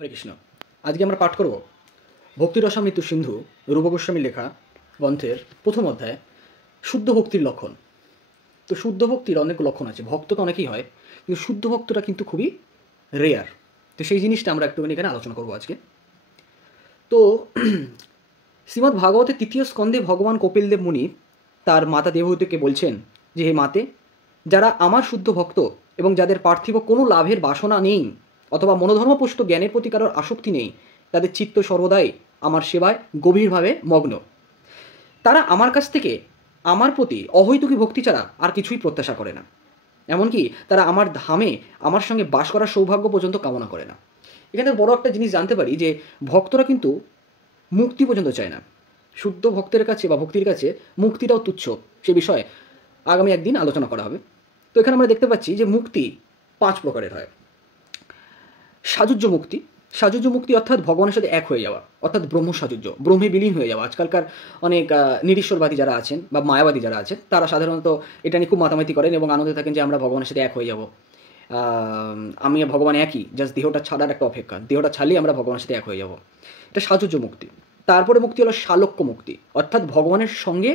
হরে কৃষ্ণ। আজকে আমরা পাঠ করব ভক্তিরসামৃত্যু সিন্ধু রূপ গোস্বামীর লেখা গ্রন্থের প্রথম অধ্যায় শুদ্ধ ভক্তির লক্ষণ। তো শুদ্ধ ভক্তির অনেক লক্ষণ আছে, ভক্ত তো অনেকেই হয়, কিন্তু শুদ্ধ ভক্তটা কিন্তু খুবই রেয়ার। তো সেই জিনিসটা আমরা একটুখানি এখানে আলোচনা করবো আজকে। তো শ্রীমদ্ ভাগবতের তৃতীয় স্কন্ধে ভগবান কপিলদেব মুনি তার মাতা দেবহূতিকে বলছেন যে, হে মাতে, যারা আমার শুদ্ধ ভক্ত এবং যাদের পার্থিব কোনো লাভের বাসনা নেই অথবা মনোধর্মপুষ্ট জ্ঞানের প্রতি কারোর আসক্তি নেই, তাদের চিত্ত সর্বদাই আমার সেবায় গভীরভাবে মগ্ন। তারা আমার কাছ থেকে আমার প্রতি অহৈতুকী ভক্তি ছাড়া আর কিছুই প্রত্যাশা করে না। এমনকি তারা আমার ধামে আমার সঙ্গে বাস করার সৌভাগ্য পর্যন্ত কামনা করে না। এখানে বড় একটা জিনিস জানতে পারি যে ভক্তরা কিন্তু মুক্তি পর্যন্ত চায় না। শুদ্ধ ভক্তের কাছে বা ভক্তির কাছে মুক্তিটাও তুচ্ছ, সে বিষয়ে আগামী একদিন আলোচনা করা হবে। তো এখানে আমরা দেখতে পাচ্ছি যে মুক্তি 5 প্রকারের হয়। সাযুজ্য মুক্তি। সাযুজ্য মুক্তি অর্থাৎ ভগবানের সাথে এক হয়ে যাওয়া, অর্থাৎ ব্রহ্ম সাযুজ্য, ব্রহ্মে বিলীন হয়ে যাওয়া। আজকালকার অনেক নিরীশ্বরবাদী যারা আছেন বা মায়াবাদী যারা আছেন, তারা সাধারণত এটা নিয়ে খুব মাতামাতি করেন এবং আনন্দে থাকেন যে আমরা ভগবানের সাথে এক হয়ে যাব। আমি ভগবান একই, জাস্ট দেহটা ছাড়ার একটা অপেক্ষা, দেহটা ছাড়লেই আমরা ভগবানের সাথে এক হয়ে যাব। এটা সাযুজ্য মুক্তি। তারপরে মুক্তি হলো শালক্য মুক্তি, অর্থাৎ ভগবানের সঙ্গে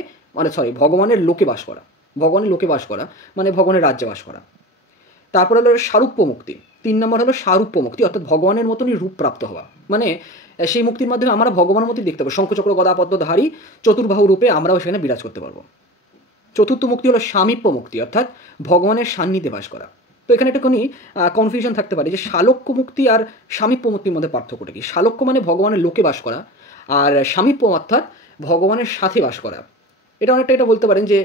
ভগবানের লোকে বাস করা। ভগবানের লোকে বাস করা মানে ভগবানের রাজ্যে বাস করা। তারপর হলো সারূপ্য মুক্তি। 3 নম্বর হলো সারূপ্য মুক্তি, অর্থাৎ ভগবানের মতনই রূপ প্রাপ্ত হওয়া। মানে সেই মুক্তির মাধ্যমে আমরা ভগবানের মতোই দেখতে পাবো, শঙ্খচক্র গদা পদ্মধারী চতুর্বাহু রূপে আমরাও সেখানে বিরাজ করতে পারবো। চতুর্থ মুক্তি হলো সামীপ্য মুক্তি, অর্থাৎ ভগবানের সান্নিধ্যে বাস করা। তো এখানে একটুখানি কনফিউশন থাকতে পারে যে শালক্য মুক্তি আর সামীপ্য মুক্তির মধ্যে পার্থক্যটা কি। শালক্য মানে ভগবানের লোকে বাস করা, আর সামীপ্য অর্থাৎ ভগবানের সাথে বাস করা। এটা অনেকটা এটা বলতে পারেন যে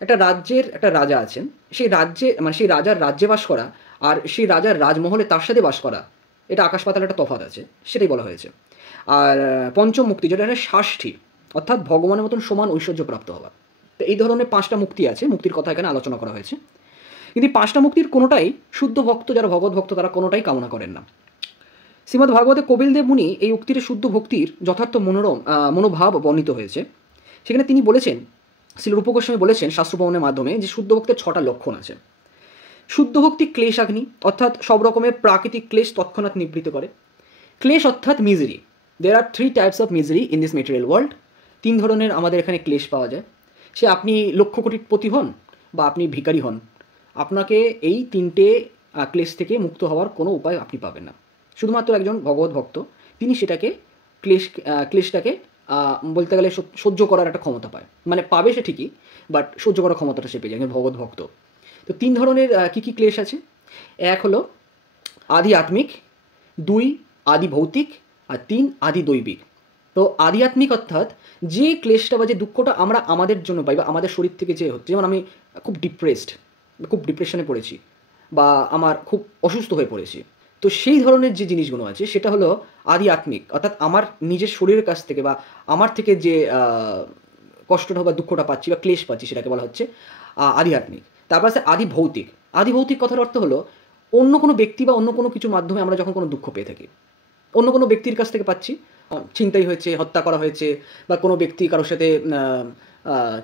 একটা রাজ্যের একটা রাজা আছেন, সেই রাজ্যে মানে সেই রাজার রাজ্যে বাস করা আর সেই রাজার রাজমহলে তার সাথে বাস করা, এটা আকাশ পাতাল একটা তফাৎ আছে, সেটাই বলা হয়েছে। আর পঞ্চম মুক্তি যেটা হচ্ছে ষষ্ঠী, অর্থাৎ ভগবানের মতন সমান ঐশ্বর্য প্রাপ্ত হওয়া। তো এই ধরনের 5টা মুক্তি আছে, মুক্তির কথা এখানে আলোচনা করা হয়েছে। কিন্তু 5টা মুক্তির কোনোটাই শুদ্ধ ভক্ত যারা ভগবত ভক্ত তারা কোনোটাই কামনা করেন না। শ্রীমদ্ ভাগবতে কপিলদেব মুনি এই উক্তিতে শুদ্ধ ভক্তির যথার্থ মনোভাব বর্ণিত হয়েছে। সেখানে তিনি বলেছেন, শ্রী রূপ গোস্বামী বলেছেন শাস্ত্র প্রমাণের মাধ্যমে, যে শুদ্ধ ভক্তের 6টা লক্ষণ আছে। শুদ্ধ ভক্তি ক্লেশাগ্নি, অর্থাৎ সব রকমের প্রাকৃতিক ক্লেশ তৎক্ষণাৎ নিবৃত্ত করে। ক্লেশ অর্থাৎ misery. There are 3 types of misery in this material world. 3 ধরনের আমাদের এখানে ক্লেশ পাওয়া যায়। সে আপনি লক্ষ কোটিপতি হন বা আপনি ভিখারি হন, আপনাকে এই 3টে ক্লেশ থেকে মুক্ত হওয়ার কোনো উপায় আপনি পাবেন না। শুধুমাত্র একজন ভগবত ভক্ত তিনি সেটাকে ক্লেশটাকে বলতে গেলে সহ্য করার একটা ক্ষমতা পায়। মানে পাবে সে ঠিকই, বাট সহ্য করার ক্ষমতাটা সে পেয়ে যায় একজন ভগবত ভক্ত। তো 3 ধরনের কী কী ক্লেশ আছে। 1 হলো আদি আত্মিক, 2 আদি ভৌতিক, আর 3 আদি দৈবিক। তো আধ্যাত্মিক অর্থাৎ যে ক্লেশটা বা যে দুঃখটা আমরা আমাদের জন্য পাই বা আমাদের শরীর থেকে যে হচ্ছে, যেমন আমি খুব খুব ডিপ্রেশনে পড়েছি বা আমার খুব অসুস্থ হয়ে পড়েছি, তো সেই ধরনের যে জিনিসগুলো আছে সেটা হলো আধ্যাত্মিক, অর্থাৎ আমার নিজের শরীরের কাছ থেকে বা আমার থেকে যে কষ্টটা বা দুঃখটা পাচ্ছি বা ক্লেশ পাচ্ছি সেটাকে বলা হচ্ছে আধ্যাত্মিক। তারপর আছে আদি ভৌতিক। আদি ভৌতিক কথার অর্থ হলো অন্য কোনো ব্যক্তি বা অন্য কোনো কিছুর মাধ্যমে আমরা যখন কোনো দুঃখ পেয়ে থাকি, অন্য কোনো ব্যক্তির কাছ থেকে পাচ্ছি, ছিনতাই হয়েছে, হত্যা করা হয়েছে, বা কোনো ব্যক্তি কারোর সাথে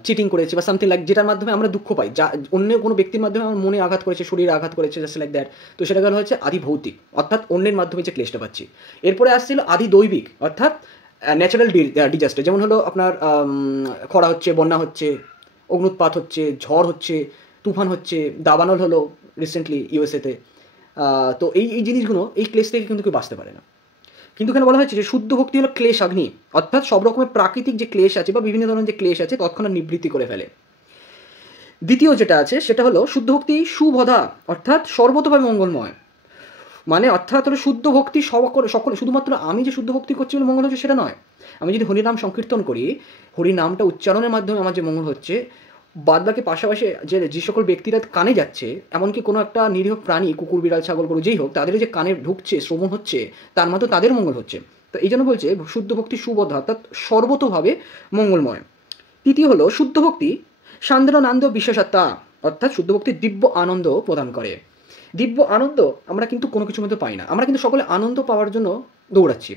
চিটিং করেছে বা সামথিং লাইক, যেটার মাধ্যমে আমরা দুঃখ পাই, যা অন্য কোনো ব্যক্তির মাধ্যমে আমার মনে আঘাত করেছে, শরীরে আঘাত করেছে, জাস্ট লাইক দ্যাট। তো সেটা গেল হচ্ছে আদি ভৌতিক, অর্থাৎ অন্যের মাধ্যমে যে ক্লেশটা পাচ্ছি। এরপরে আসছিল আদি দৈবিক, অর্থাৎ ন্যাচারাল ডিজাস্টার, যেমন হলো আপনার খরা হচ্ছে, বন্যা হচ্ছে, অগ্নুৎপাত হচ্ছে, ঝড় হচ্ছে, তুফান হচ্ছে, দাবানল হলো রিসেন্টলি ইউএসএতে। তো এই জিনিসগুলো, এই ক্লেশ থেকে কিন্তু কেউ বাঁচতে পারে না। কিন্তু এখানে বলা হয়েছে যে শুদ্ধ ভক্তি হলো ক্লেশাগ্নি, অর্থাৎ সব রকমের প্রাকৃতিক যে ক্লেশ আছে বা বিভিন্ন ধরনের যে ক্লেশ আছে তৎক্ষণাৎ নিবৃত্তি করে ফেলে। দ্বিতীয় যেটা আছে সেটা হলো শুদ্ধ ভক্তি সুবধা, অর্থাৎ সর্বতভাবে মঙ্গলময়। মানে অর্থাৎ হলো শুদ্ধ ভক্তি সকলে, শুধুমাত্র আমি যে শুদ্ধ ভক্তি করছি বলে মঙ্গল হচ্ছে সেটা নয়। আমি যদি হরিনাম সংকীর্তন করি, হরিনামটা উচ্চারণের মাধ্যমে আমার যে মঙ্গল হচ্ছে, বাদবাকি পাশাপাশি যে সকল ব্যক্তিরা কানে যাচ্ছে, এমনকি কোনো একটা নিরীহ প্রাণী, কুকুর বিড়াল ছাগল গরু যেই হোক, তাদের যে কানে ঢুকছে, শ্রবণ হচ্ছে, তার মাধ্যমে তাদের মঙ্গল হচ্ছে। তো এই জন্য বলছে শুদ্ধ ভক্তি সুবধা, অর্থাৎ সর্বতোভাবে মঙ্গলময়। তৃতীয় হলো শুদ্ধ ভক্তি সান্দ্রানন্দ বিশেষত্বা, অর্থাৎ শুদ্ধ ভক্তি দিব্য আনন্দ প্রদান করে। দিব্য আনন্দ আমরা কিন্তু কোনো কিছুর মধ্যে পাই না। আমরা কিন্তু সকলে আনন্দ পাওয়ার জন্য দৌড়াচ্ছি,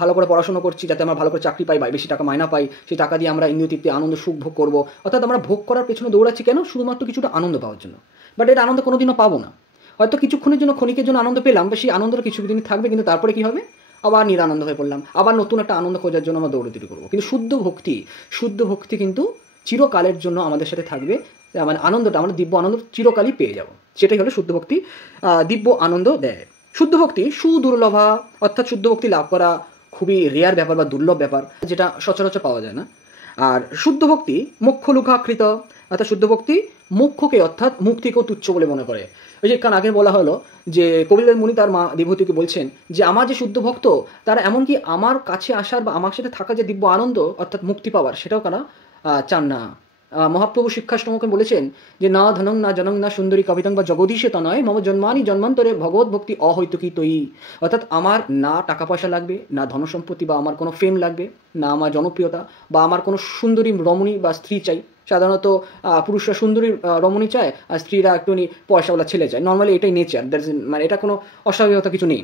ভালো করে পড়াশোনা করছি যাতে আমরা ভালো করে চাকরি পাই, বেশি টাকা মাইনা পাই, সেই টাকা দিয়ে আমরা ইন্দ্রিয় তৃপ্তি আনন্দ সুখ ভোগ করবো। অর্থাৎ আমরা ভোগ করার পেছনে দৌড়াচ্ছি কেন? শুধুমাত্র কিছুটা আনন্দ পাওয়ার জন্য। বাট এটা আনন্দ কোনোদিনও পাবো না। হয়তো কিছুক্ষণের জন্য ক্ষণিকের জন্য আনন্দ পেলাম, বা সেই আনন্দটা কিছুদিন থাকবে, কিন্তু তারপরে কি হবে, আবার নিরানন্দ হয়ে পড়লাম, আবার নতুন একটা আনন্দ খোঁজার জন্য আমরা দৌড়াদৌড়ি করবো। কিন্তু শুদ্ধ ভক্তি কিন্তু চিরকালের জন্য আমাদের সাথে থাকবে, মানে আনন্দটা আমরা দিব্য আনন্দ চিরকালই পেয়ে যাব। সেটাই হলো শুদ্ধ ভক্তি, দিব্য আনন্দ দেয়। শুদ্ধ ভক্তি সুদুর্লভা, অর্থাৎ শুদ্ধ ভক্তি লাভ করা খুবই রেয়ার ব্যাপার বা দুর্লভ ব্যাপার, যেটা সচরাচর পাওয়া যায় না। আর শুদ্ধ ভক্তি মোক্ষ লুখাকৃত, অর্থাৎ শুদ্ধ ভক্তি মোক্ষকে অর্থাৎ মুক্তিকেও তুচ্ছ বলে মনে করে। ওই যে আগে বলা হলো যে কপিলদেব মুনি তার মা দেবহূতিকে বলছেন যে আমার যে শুদ্ধ ভক্ত তারা এমনকি আমার কাছে আসার বা আমার সাথে থাকা যে দিব্য আনন্দ অর্থাৎ মুক্তি পাওয়ার সেটাও তারা চান না। মহাপ্রভু শিক্ষাষ্টমকে বলেছেন যে না ধনং না জনং না সুন্দরী কবিতং বা জগদীশে তনয় মম জন্মানি জন্মান্তরে ভগবত ভক্তি অহৈতুকী তৈ। অর্থাৎ আমার না টাকা পয়সা লাগবে, না ধনসম্পত্তি বা আমার কোনো ফেম লাগবে, না আমার জনপ্রিয়তা বা আমার কোনো সুন্দরী রমণী বা স্ত্রী চাই। সাধারণত পুরুষরা সুন্দরী রমণী চায় আর স্ত্রীরা একটুখানি পয়সাওয়ালা ছেলে চায়, নর্মালি এটাই নেচার, মানে এটা কোনো অস্বাভাবিকতা কিছু নেই।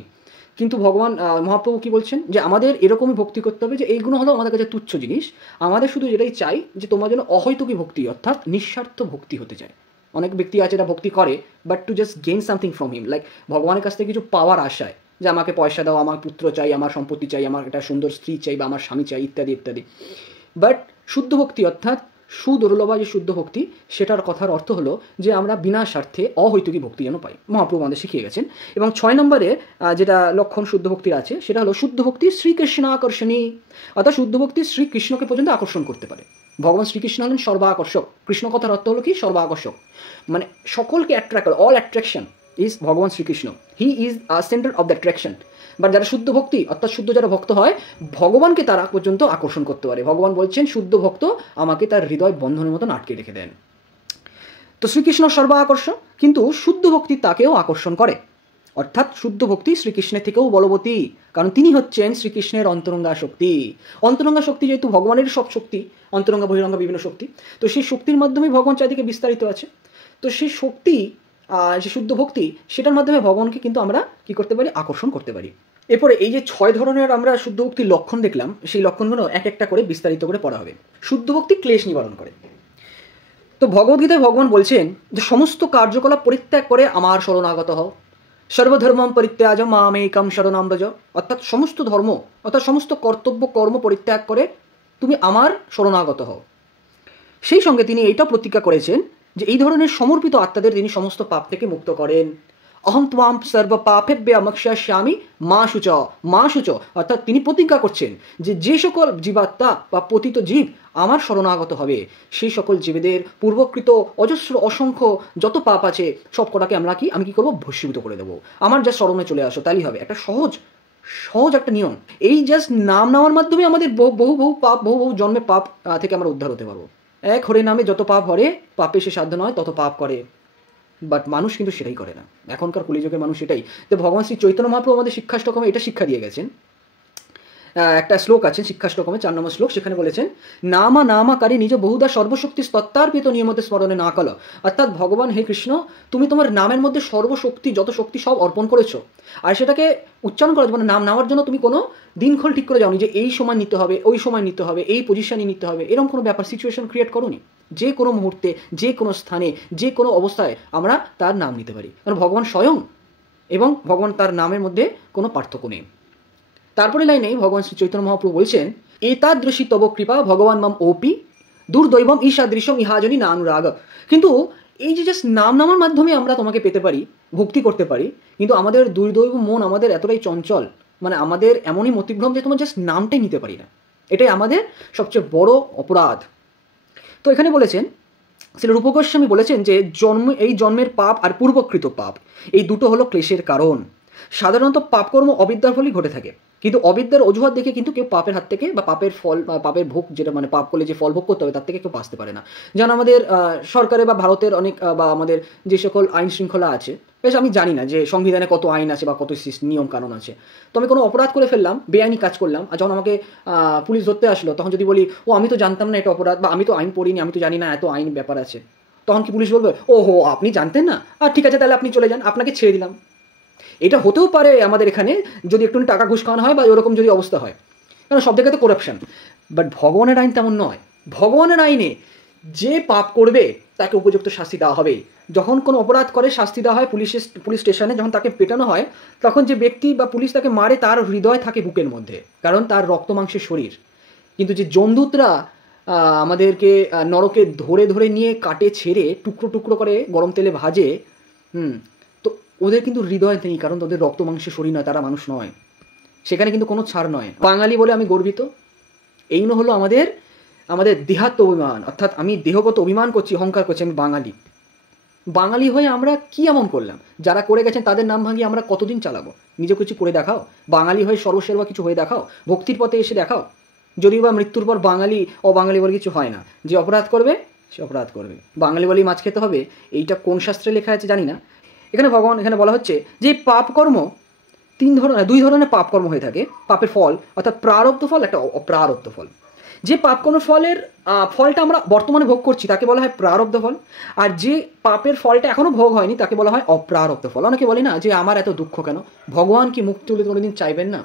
কিন্তু ভগবান মহাপ্রভু কি বলছেন যে আমাদের এরকমই ভক্তি করতে হবে যে এইগুলো হলো আমাদের কাছে তুচ্ছ জিনিস, আমাদের শুধু যেটাই চাই যে তোমার যেন অহৈতুকী ভক্তি অর্থাৎ নিঃস্বার্থ ভক্তি হতে চায়। অনেক ব্যক্তি আছে যারা ভক্তি করে but to just gain something from him, like ভগবানের কাছ থেকে কিছু পাওয়ার আশায়, যে আমাকে পয়সা দাও, আমার পুত্র চাই, আমার সম্পত্তি চাই, আমার একটা সুন্দর স্ত্রী চাই বা আমার স্বামী চাই, ইত্যাদি ইত্যাদি। বাট শুদ্ধ ভক্তি অর্থাৎ সুদুর্লভা যে শুদ্ধ ভক্তি, সেটার কথার অর্থ হলো যে আমরা বিনা স্বার্থে অহৈতুকী ভক্তি যেন পাই। মহাপ্রভু আমাদের শিখিয়ে গেছেন। এবং 6 নম্বরে যেটা লক্ষণ শুদ্ধ ভক্তির আছে সেটা হলো শুদ্ধ ভক্তি শ্রীকৃষ্ণ আকর্ষণী, অর্থাৎ শুদ্ধ ভক্তি শ্রীকৃষ্ণকে পর্যন্ত আকর্ষণ করতে পারে। ভগবান শ্রীকৃষ্ণ হলেন সর্বাকর্ষক। কৃষ্ণ কথার অর্থ হলো কি, সর্বাকর্ষক, মানে সকলকে অ্যাট্রাক্ট করে, all attraction is Bhagavan Shri Krishna, he is centre of the attraction. But যারা শুদ্ধ ভক্তি অর্থাৎ শুদ্ধ যারা ভক্ত হয় ভগবানকে তারা পর্যন্ত আকর্ষণ করতে পারে। ভগবান বলছেন শুদ্ধ ভক্ত আমাকে তার হৃদয় বন্ধনের মতন আটকে রেখে দেন। তো শ্রীকৃষ্ণ সর্বাকর্ষণ, কিন্তু শুদ্ধ ভক্তি তাকেও আকর্ষণ করে, অর্থাৎ শুদ্ধ ভক্তি শ্রীকৃষ্ণের থেকেও বলবতী, কারণ তিনি হচ্ছেন শ্রীকৃষ্ণের অন্তরঙ্গা শক্তি। অন্তরঙ্গা শক্তি যেহেতু ভগবানের সব শক্তি, অন্তরঙ্গা বহিরঙ্গা বিভিন্ন শক্তি, তো সেই শক্তির মাধ্যমে ভগবান চারিদিকে বিস্তারিত আছে। তো সেই শক্তি যে শুদ্ধ ভক্তি সেটার মাধ্যমে ভগবানকে কিন্তু আমরা কি করতে পারি, আকর্ষণ করতে পারি। এরপরে এই যে 6 ধরনের আমরা শুদ্ধ ভক্তির লক্ষণ দেখলাম, সেই লক্ষণগুলো এক একটা করে বিস্তারিত করে পড়া হবে। শুদ্ধ ভক্তি ক্লেশ নিবারণ করে। তো ভগবদ্গীতায় ভগবান বলছেন যে সমস্ত কার্যকলাপ পরিত্যাগ করে আমার শরণাগত হও, সর্বধর্মম পরিত্যাজ মামেকম শরণাম ব্রজ, অর্থাৎ সমস্ত ধর্ম অর্থাৎ সমস্ত কর্তব্য কর্ম পরিত্যাগ করে তুমি আমার শরণাগত হও। সেই সঙ্গে তিনি এইটাও প্রতিজ্ঞা করেছেন যে এই ধরনের সমর্পিত আত্মাদের তিনি সমস্ত পাপ থেকে মুক্ত করেন। অহম ত্বাম সর্ব পাপেভ্যো মোক্ষয়িষ্যামি মা শুচ, অর্থাৎ তিনি প্রতিজ্ঞা করছেন যে যে সকল জীবাত্মা বা পতিত জীব আমার শরণাগত হবে সেই সকল জীবদের পূর্বকৃত অজস্র অসংখ্য যত পাপ আছে সব কটাকে আমি কি করবো, ভস্মীভূত করে দেবো। আমার যা শরণে চলে আসো তাহলেই হবে। একটা সহজ একটা নিয়ম। এই জাস্ট নাম নেওয়ার মাধ্যমে আমাদের বহু বহু জন্মের পাপ থেকে আমরা উদ্ধার হতে পারবো। এক হরে নামে যত পাপ হরে, পাপে সে সাধ্য নয় তত পাপ করে। বাট মানুষ কিন্তু সেটাই করে না, এখনকার কলিযুগের মানুষ সেটাই। তো ভগবান শ্রী চৈতন্য মহাপ্রভু আমাদের শিক্ষাষ্টকমে এটা শিক্ষা দিয়ে গেছেন। একটা শ্লোক আছে শিক্ষাষ্টকমে 4 নম্বর শ্লোক, সেখানে বলেছেন নামাকারী নিজ বহুদা সর্বশক্তি তত্ত্বার্পিত নিয়মতে স্মরণে না কল, অর্থাৎ ভগবান হে কৃষ্ণ তুমি তোমার নামের মধ্যে সর্বশক্তি যত শক্তি সব অর্পণ করেছো, আর সেটাকে উচ্চারণ করার জন্য নাম নেওয়ার জন্য তুমি কোনো দিনক্ষণ ঠিক করে যাওনি যে এই সময় নিতে হবে, ওই সময় নিতে হবে, এই পজিশনে নিতে হবে, এরকম কোনো ব্যাপার সিচুয়েশন ক্রিয়েট করোনি। যে কোনো মুহূর্তে যে কোনো স্থানে যে কোনো অবস্থায় আমরা তার নাম নিতে পারি, কারণ ভগবান স্বয়ং এবং ভগবান তার নামের মধ্যে কোনো পার্থক্য নেই। তারপরে লাইনে ভগবান শ্রী চৈতন্য মহাপ্রভু বলছেন এতাদৃশী তব কৃপা ভগবান মাম ওপি দুর্দৈবম ঈশাদৃশম ইহাজনী না অনুরাগ। কিন্তু এই যে জাস্ট নাম নামার মাধ্যমে আমরা তোমাকে পেতে পারি, ভক্তি করতে পারি, কিন্তু আমাদের দুর্দৈব মন আমাদের এতটাই চঞ্চল, মানে আমাদের এমনই মতিভ্রম যে তোমার জাস্ট নামটাই নিতে পারি না। এটাই আমাদের সবচেয়ে বড় অপরাধ। তো এখানে বলেছেন শ্রী রূপ গোস্বামী বলেছেন যে এই জন্মের পাপ আর পূর্বকৃত পাপ এই দুটো হলো ক্লেশের কারণ। সাধারণত পাপকর্ম অবিদ্যার ফলেই ঘটে থাকে, কিন্তু অবিদ্যার অজুহাত দেখে কিন্তু কেউ পাপের হাত থেকে বা পাপের ফল বা পাপের ভোগ, যেটা মানে পাপ করলে যে ফল ভোগ করতে হবে তার থেকে কেউ বাঁচতে পারে না। যেমন আমাদের সরকারে বা ভারতের অনেক বা আমাদের যে সকল আইন শৃঙ্খলা আছে, বেশ আমি জানি না যে সংবিধানে কত আইন আছে বা কত নিয়ম কানুন আছে। তো আমি কোনো অপরাধ করে ফেললাম, বেআইনি কাজ করলাম, আর যখন আমাকে পুলিশ ধরতে আসলো তখন যদি বলি ও আমি তো জানতাম না এটা অপরাধ, বা আমি তো আইন পড়িনি, আমি তো জানি না এত আইন ব্যাপার আছে, তখন কি পুলিশ বলবে ওহো আপনি জানতেন না, আর ঠিক আছে তাহলে আপনি চলে যান, আপনাকে ছেড়ে দিলাম। এটা হতেও পারে আমাদের এখানে যদি একটু টাকা ঘুষ খাওয়ানো হয় বা ওরকম যদি অবস্থা হয়, কারণ সব জায়গায় তো করাপশন। বাট ভগবানের আইন তেমন নয়। ভগবানের আইনে যে পাপ করবে তাকে উপযুক্ত শাস্তি দেওয়া হবে। যখন কোনো অপরাধ করে শাস্তি দেওয়া হয় পুলিশ স্টেশনে, যখন তাকে পেটানো হয়, তখন যে ব্যক্তি বা পুলিশ তাকে মারে তার হৃদয় থাকে বুকের মধ্যে, কারণ তার রক্ত মাংসের শরীর। কিন্তু যে জমদূতরা আমাদেরকে নরকে ধরে ধরে নিয়ে কাটে ছেড়ে টুকরো টুকরো করে গরম তেলে ভাজে, তো ওদের কিন্তু হৃদয় নেই, কারণ তাদের রক্ত মাংসের শরীর নয়, তারা মানুষ নয়। সেখানে কিন্তু কোনো ছাড় নয়। বাঙালি বলে আমি গর্বিত, এই হলো আমাদের দেহাত্ম অভিমান, অর্থাৎ আমি দেহগত অভিমান করছি, অহংকার করছি আমি বাঙালি। বাঙালি হয়ে আমরা কি এমন করলাম? যারা করে গেছেন তাদের নাম ভাঙিয়ে আমরা কতদিন চালাবো? নিজে কিছু করে দেখাও, বাঙালি হয়ে সর্বসেবা কিছু হয়ে দেখাও, ভক্তির পথে এসে দেখাও। যদিও বা মৃত্যুর পর বাঙালি অবাঙালি বলে কিছু হয় না, যে অপরাধ করবে সে অপরাধ করবে, বাঙালি বলেই মাছ খেতে হবে, এইটা কোন শাস্ত্রে লেখা আছে জানি না। এখানে বলা হচ্ছে যে পাপকর্ম দুই ধরনের পাপকর্ম হয়ে থাকে। পাপের ফল অর্থাৎ প্রারব্ধ ফল, একটা অপ্রারব্ধ ফল। যে পাপকর্ম ফলের ফলটা আমরা বর্তমানে ভোগ করছি তাকে বলা হয় প্রারব্ধ ফল, আর যে পাপের ফলটা এখনও ভোগ হয়নি তাকে বলা হয় অপ্রারব্ধ ফল। অনেকে বলে না যে আমার এত দুঃখ কেন, ভগবান কি মুক্তি হলে কোনোদিন চাইবেন না?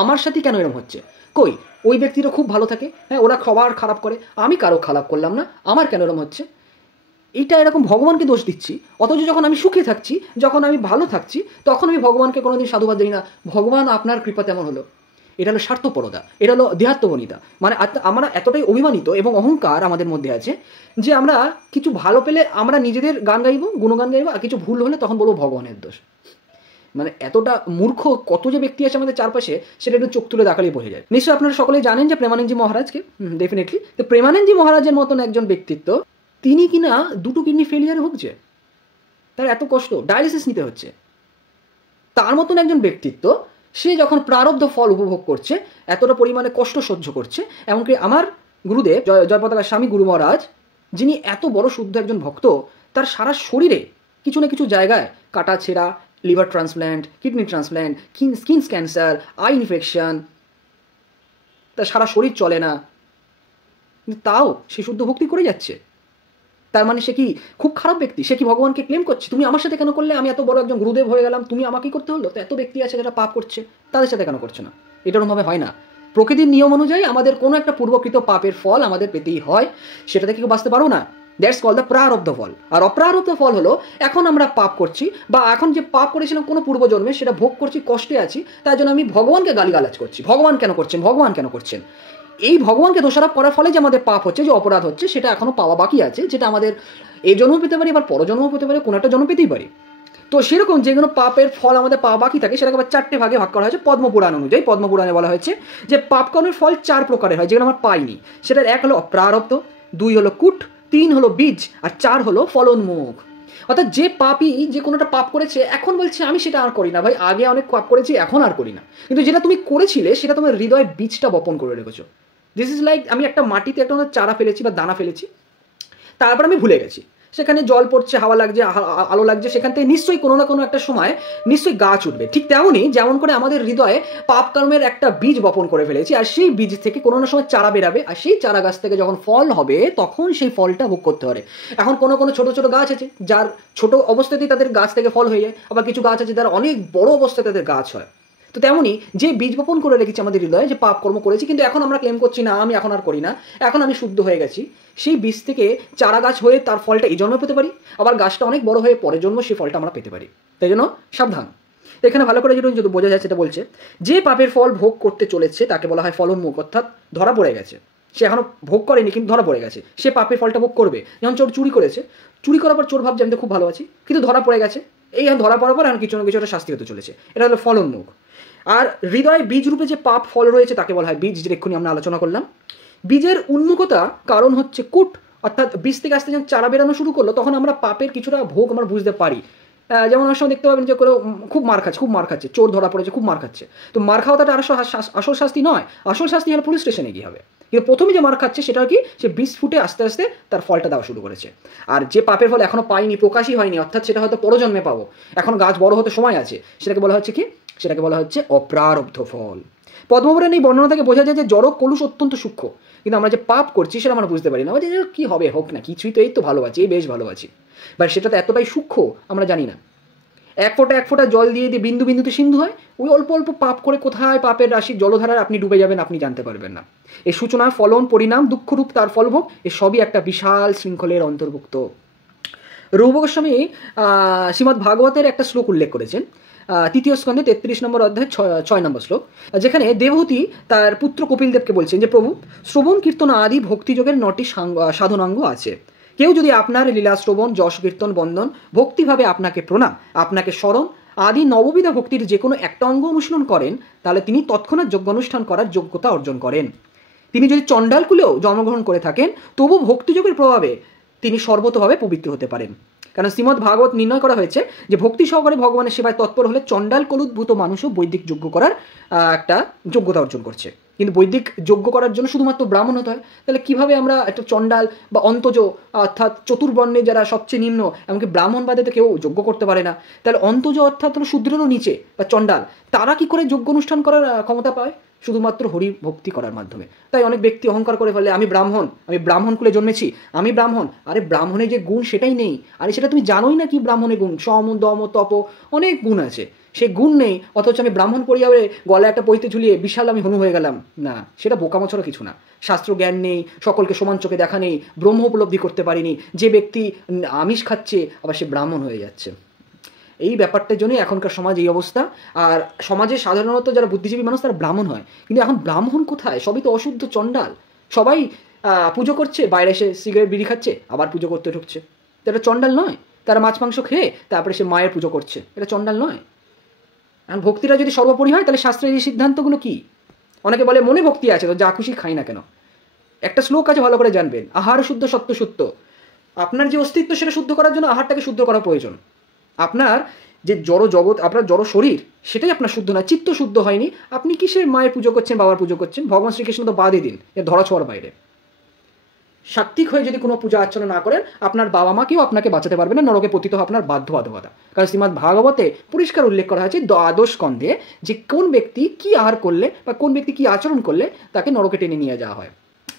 আমার সাথে কেন এরকম হচ্ছে? কই, ওই ব্যক্তিরা খুব ভালো থাকে, হ্যাঁ, ওরা সবার খারাপ করে, আমি কারো খারাপ করলাম না, আমার কেন এরকম হচ্ছে? এইটা এরকম ভগবানকে দোষ দিচ্ছি। অথচ যখন আমি সুখে থাকছি, যখন আমি ভালো থাকছি, তখন আমি ভগবানকে কোনোদিন সাধুবাদ দিই না, ভগবান আপনার কৃপা তেমন হলো। এটা হলো স্বার্থপরতা, এটা হলো দেহাত্মবনিতা। মানে আমরা এতটাই অভিমানিত এবং অহংকার আমাদের মধ্যে আছে যে আমরা কিছু ভালো পেলে আমরা নিজেদের গান গাইব, গুণগান গাইব, আর কিছু ভুল হলে তখন বলবো ভগবানের দোষ। মানে এতটা মূর্খ কত যে ব্যক্তি আছে আমাদের চারপাশে, সেটা একটু চোখ তুলে দেখালেই বোঝা যায়। নিশ্চয়ই আপনারা সকলেই জানেন যে প্রেমানন্দজি মহারাজকে, ডেফিনেটলি। তো প্রেমানন্দজি মহারাজের মতন একজন ব্যক্তিত্ব, তিনি কিনা 2টো কিডনি ফেলিয়ারে ভুগছে, তার এত কষ্ট, ডায়ালিসিস নিতে হচ্ছে। তার মতন একজন ব্যক্তিত্ব, সে যখন প্রারব্ধ ফল উপভোগ করছে, এতটা পরিমাণে কষ্ট সহ্য করছে, এমনকি আমার গুরুদেব জয়পতাকা স্বামী গুরু মহারাজ, যিনি এত বড় শুদ্ধ একজন ভক্ত, তার সারা শরীরে কিছু না কিছু জায়গায় কাটা ছেঁড়া, liver transplant, kidney transplant, skin cancer, I infection, তার সারা শরীর চলে না, কিন্তু তাও সে শুদ্ধ ভক্তি করে যাচ্ছে। তার মানে সে কি খুব খারাপ ব্যক্তি? সে কি ভগবানকে ক্লেম করছে তুমি আমার সাথে কেন করলে, আমি এত বড় একজন গুরুদেব হয়ে গেলাম, তুমি আমাকেই করতে হলো? তো এত ব্যক্তি আছে যারা পাপ করছে, তাদের সাথে কেন করছে না? এটা ওরকমভাবে হয় না। প্রকৃতির নিয়ম অনুযায়ী আমাদের কোনো একটা পূর্বকৃত পাপের ফল আমাদের পেতেই হয়, সেটা থেকে কেউ বাঁচতে পারো না। দ্যাটস কল দ্য প্রারব্ধ ফল। আর অপ্রারব্ধ ফল হলো এখন আমরা পাপ করছি, বা এখন যে পাপ করেছিলাম কোনো পূর্বজন্মে, সেটা ভোগ করছি, কষ্টে আছি, তাই জন্য আমি ভগবানকে গালিগালাজ করছি, ভগবান কেন করছেন, ভগবান কেন করছেন। এই ভগবানকে দোষারোপ করার ফলে যে আমাদের পাপ হচ্ছে, যে অপরাধ হচ্ছে, সেটা এখনো পাওয়া বাকি আছে, যেটা আমাদের এই জন্ম পেতে পারি, আবার পরজন্ম পেতে পারি, কোনো একটা জন্ম পেতেই পারি। তো সেরকম যেগুলো পাপের ফল আমাদের পাওয়া বাকি থাকে, সেটাকে আবার 4টে ভাগে ভাগ করা হয়েছে পদ্মপুরাণ অনুযায়ী। পদ্মপুরাণে বলা হয়েছে যে পাপকর্মের ফল 4 প্রকারের হয়, যেগুলো আমরা পাইনি। সেটার 1 হলো অপ্রারব্ধ, 2 হলো কূট, 3 হলো বীজ, আর 4 হলো ফলোন্মুখ। অর্থাৎ যে পাপই যে কোনোটা পাপ করেছে, এখন বলছে আমি সেটা আর করি না ভাই, আগে অনেক পাপ করেছি, এখন আর করি না। কিন্তু যেটা তুমি করেছিলে সেটা তোমার হৃদয়ে বীজটা বপন করে রেখেছো। দিস ইজ লাইক আমি একটা মাটিতে একটা চারা ফেলেছি বা দানা ফেলেছি, তারপর আমি ভুলে গেছি, সেখানে জল পড়ছে, হাওয়া লাগছে, আলো লাগছে, সেখান থেকে নিশ্চয়ই কোনো না কোনো একটা সময় নিশ্চয়ই গাছ উঠবে। ঠিক তেমনই যেমন করে আমাদের হৃদয়ে পাপ কর্মের একটা বীজ বপন করে ফেলেছি, আর সেই বীজ থেকে কোনো না সময় চারা বেরাবে, আর সেই চারা গাছ থেকে যখন ফল হবে তখন সেই ফলটা ভোগ করতে হবে। এখন কোনো কোনো ছোটো ছোটো গাছ আছে যার ছোট অবস্থাতেই তাদের গাছ থেকে ফল হয়ে যায়, আবার কিছু গাছ আছে যার অনেক বড় অবস্থায় তাদের গাছ হয়। তো তেমনই যে বীজ বপন করে রেখেছি আমাদের হৃদয়ে, যে পাপ কর্ম করেছি কিন্তু এখন আমরা ক্লেম করছি না আমি এখন আর করি না, এখন আমি শুদ্ধ হয়ে গেছি, সেই বীজ থেকে চারা গাছ হয়ে তার ফলটা এই জন্মে পেতে পারি, আবার গাছটা অনেক বড় হয়ে পরের জন্ম সেই ফলটা আমরা পেতে পারি। তাই জন্য সাবধান। এখানে ভালো করে যেটা বোঝা যায় সেটা বলছে, যে পাপের ফল ভোগ করতে চলেছে তাকে বলা হয় ফলোন্মুখ, অর্থাৎ ধরা পড়ে গেছে। সে এখনো ভোগ করেনি কিন্তু ধরা পড়ে গেছে, সে পাপের ফলটা ভোগ করবে। যেমন চোর চুরি করেছে, চুরি করার পর চোর ভাবছে আমি তো খুব ভালো আছি, কিন্তু ধরা পড়ে গেছে, এই ধরা পড়ার পর এখন কিছু না কিছু একটা শাস্তি হতে চলেছে, এটা হলো ফলোন্মুখ। আর হৃদয়ে বীজ রূপে যে পাপ ফল রয়েছে তাকে বলা হয় বীজ, যেটা এক্ষুনি আমরা আলোচনা করলাম। বীজের উন্মুখতা কারণ হচ্ছে কূট, অর্থাৎ বীজ থেকে আস্তে যখন চারা বেরানো শুরু করলো তখন আমরা পাপের কিছুটা ভোগ আমরা বুঝতে পারি। যেমন অনেক সময় দেখতে পাবেন যে করে খুব মার খাচ্ছে, চোর ধরা পড়েছে, খুব মার খাচ্ছে। তো মার খাওয়াটা আসল শাস্তি নয়, আসল শাস্তি হলো পুলিশ স্টেশনে গিয়ে হবে। কিন্তু প্রথমে যে মার খাচ্ছে সেটা কি, সে বীজ ফুটে আস্তে আস্তে তার ফলটা দেওয়া শুরু করেছে। আর যে পাপের ফল এখনো পাইনি, প্রকাশই হয়নি, অর্থাৎ সেটা হয়তো পরজন্মে পাবো, এখন গাছ বড় হতে সময় আছে, সেটাকে বলা হচ্ছে কি, সেটাকে বলা হচ্ছে অপ্রারব্ধ ফল। পদ্মপুরাণে এই বর্ণনা থেকে বোঝা যায় যে জড় কলুষ অত্যন্ত সূক্ষ্ম, কিন্তু আমরা যে পাপ করছি সেটা আমরা বুঝতে পারি না, যে কী হবে হোক না, কিছুই তো, এই তো ভালো আছি, এই বেশ ভালো আছি, বা সেটা তো এতটাই সূক্ষ্ম আমরা জানি না। এক ফোঁটা জল দিয়ে বিন্দু বিন্দুতে সিন্ধু হয়, ওই অল্প অল্প পাপ করে কোথায় পাপের রাশির জলধারায় আপনি ডুবে যাবেন আপনি জানতে পারবেন না। এই সূচনা, ফলন, পরিণাম, দুঃখরূপ তার ফলভোগ, এ সবই একটা বিশাল শৃঙ্খলের অন্তর্ভুক্ত। রূপ গোস্বামী শ্রীমদ্ ভাগবতের একটা শ্লোক উল্লেখ করেছেন, তৃতীয় স্কন্ধে 33 নম্বর অধ্যায় 6 নম্বর শ্লোক, যেখানে দেবহূতি তার পুত্র কপিলদেবকে বলছেন যে প্রভু, শ্রবণ কীর্তন আদি ভক্তিযোগের 9টি সাধনাঙ্গ আছে। কেউ যদি আপনার লীলা শ্রবণ, যশ কীর্তন, বন্দন, ভক্তিভাবে আপনাকে প্রণাম, আপনাকে স্মরণ আদি নববিধা ভক্তির যে কোনো একটা অঙ্গ অনুশীলন করেন, তাহলে তিনি তৎক্ষণাৎ যজ্ঞানুষ্ঠান করার যোগ্যতা অর্জন করেন। তিনি যদি চণ্ডালকুলেও জন্মগ্রহণ করে থাকেন, তবু ভক্তিযোগের প্রভাবে তিনি সর্বতভাবে পবিত্র হতে পারেন। কারণ শ্রীমদ্ ভাগবত নির্ণয় করা হয়েছে যে ভক্তি সহকারে ভগবানের সেবায় তৎপর হলে চণ্ডাল কলুদ্ভূত মানুষও বৈদিক যজ্ঞ করার একটা যোগ্যতা অর্জন করছে। কিন্তু বৈদিক যজ্ঞ করার জন্য শুধুমাত্র ব্রাহ্মণ হতে হয়। তাহলে কিভাবে আমরা একটা চণ্ডাল বা অন্তজ অর্থাৎ চতুর্বর্ণে যারা সবচেয়ে নিম্ন, এমনকি ব্রাহ্মণ বাদে তো কেউ যজ্ঞ করতে পারে না, তাহলে অন্তজ অর্থাৎ হলো শূদ্রেরও নিচে বা চণ্ডাল, তারা কি করে যজ্ঞ অনুষ্ঠান করার ক্ষমতা পায়? শুধুমাত্র হরি ভক্তি করার মাধ্যমে। তাই অনেক ব্যক্তি অহংকার করে ফেলে, আমি ব্রাহ্মণ কুলে জন্মেছি, আমি ব্রাহ্মণ। আরে ব্রাহ্মণের যে গুণ সেটাই নেই। আরে সেটা তুমি জানোই না কি ব্রাহ্মণের গুণ, সম দম তপ অনেক গুণ আছে, সেই গুণ নেই, অথচ আমি ব্রাহ্মণ পরিবারে গলায় একটা পৈতে ঝুলিয়ে বিশাল আমি হনু হয়ে গেলাম। না, সেটা বোকামো ছাড়া কিছু না। শাস্ত্র জ্ঞান নেই, সকলকে সমান চোখে দেখা নেই, ব্রহ্ম উপলব্ধি করতে পারিনি। যে ব্যক্তি আমিষ খাচ্ছে আবার সে ব্রাহ্মণ হয়ে যাচ্ছে। এই ব্যাপারটার জন্যই এখনকার সমাজ এই অবস্থা। আর সমাজে সাধারণত যারা বুদ্ধিজীবী মানুষ তারা ব্রাহ্মণ হয়, কিন্তু এখন ব্রাহ্মণ কোথায়? সবই তো অশুদ্ধ চণ্ডাল। সবাই পুজো করছে, বাইরে এসে সিগারেট বিড়ি খাচ্ছে, আবার পুজো করতে ঢুকছে। তো এটা চণ্ডাল নয়? তারা মাছ মাংস খেয়ে তারপরে সে মায়ের পুজো করছে, এটা চণ্ডাল নয়? এখন ভক্তিটা যদি সর্বোপরি হয়, তাহলে শাস্ত্রের এই সিদ্ধান্তগুলো কি? অনেকে বলে মনে ভক্তি আছে, তো যা খুশি খাই না কেন। একটা শ্লোক আছে, ভালো করে জানবেন, আহার শুদ্ধ সত্য শুদ্ধ। আপনার যে অস্তিত্ব সেটা শুদ্ধ করার জন্য আহারটাকে শুদ্ধ করা প্রয়োজন। আপনার যে জড় জগৎ, আপনার জড় শরীর, সেটাই আপনার শুদ্ধ না, চিত্ত শুদ্ধ হয়নি। আপনি কিসের মায়ের পুজো করছেন, বাবার পুজো করছেন? ভগবান শ্রীকৃষ্ণ তো বাদই দিন, এ ধরা ছোঁয়ার বাইরে। সাত্ত্বিক হয়ে যদি কোনো পূজা অর্চনা না করেন, আপনার বাবা মাকেও আপনাকে বাঁচাতে পারবে না, নরকে পতিত হওয়া আপনার বাধ্যবাধকতা। কারণ শ্রীমদ্ ভাগবতে পরিষ্কার উল্লেখ করা হয়েছে দ্বাদশ স্কন্ধে যে কোন ব্যক্তি কি আহার করলে বা কোন ব্যক্তি কি আচরণ করলে তাকে নরকে টেনে নিয়ে যাওয়া হয়।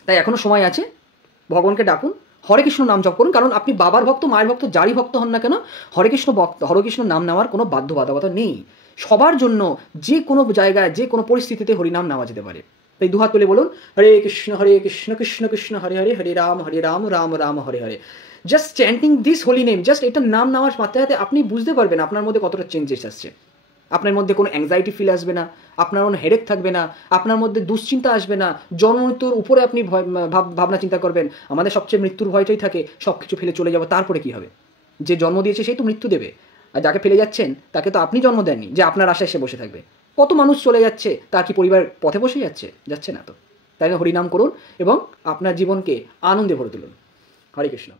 তাই এখনো সময় আছে, ভগবানকে ডাকুন, হরে কৃষ্ণ নাম জপ করুন। কারণ আপনি বাবার ভক্ত, মায়ের ভক্ত, যারই ভক্ত হন না কেন, হরে কৃষ্ণ নাম নেওয়ার কোনো বাধ্যবাধকতা নেই। সবার জন্য যে কোনো জায়গায় যে কোনো পরিস্থিতিতে হরিনাম নেওয়া যেতে পারে। তাই দুহাত তুলে বলুন, Hare Krishna Krishna Krishna Hare Hare, Hare Ram Ram Ram Hare Hare. Just chanting this holy name, just এটা নাম নেওয়ার মাত্রা আপনি বুঝতে পারবেন আপনার মধ্যে কতটা চেঞ্জেস আসছে। আপনার মধ্যে কোনো অ্যাংজাইটি ফিল আসবে না, আপনার কোনো হেডেক থাকবে না, আপনার মধ্যে দুশ্চিন্তা আসবে না, জন্মমৃত্যুর উপরে আপনি ভাবনা চিন্তা করবেন। আমাদের সবচেয়ে মৃত্যুর ভয়টাই থাকে, সব কিছু ফেলে চলে যাবো, তারপরে কি হবে? যে জন্ম দিয়েছে সেই তো মৃত্যু দেবে, আর যাকে ফেলে যাচ্ছেন তাকে তো আপনি জন্ম দেননি যে আপনার আশায় সে বসে থাকবে। কত মানুষ চলে যাচ্ছে, তার কি পরিবার পথে বসে যাচ্ছে না তো? তাই না, হরিনাম করুন এবং আপনার জীবনকে আনন্দে ভরে তুলুন। হরে কৃষ্ণ।